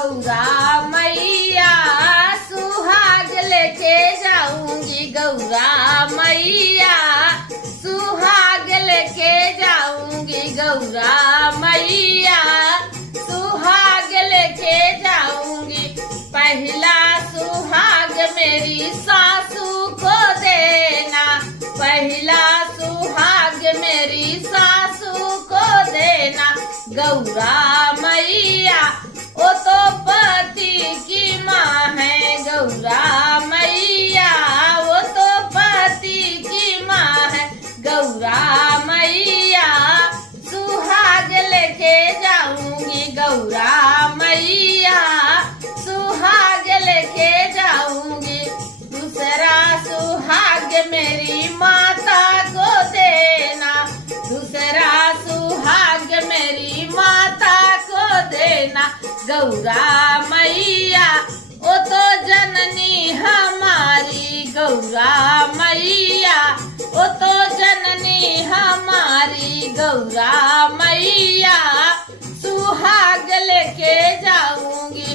गौरा मैया सुहाग लेके जाऊंगी गौरा मैया सुहाग लेके जाऊंगी गौरा मैया सुहाग लेके जाऊंगी। पहला सुहाग मेरी सासू को देना, पहला सुहाग मेरी सासू को देना गौरा मैया वो तो पति की माँ है गौरा मैया वो तो पति की माँ है गौरा मैया सुहाग लेके जाऊंगी गौरा मैया सुहाग लेके जाऊंगी। दूसरा सुहाग मेरी माता को देना, दूसरा सुहाग मेरी माता को देना गौरा मैया वो तो जननी हमारी गौरा मैया वो तो जननी हमारी गौरा मैया सुहाग लेके जाऊंगी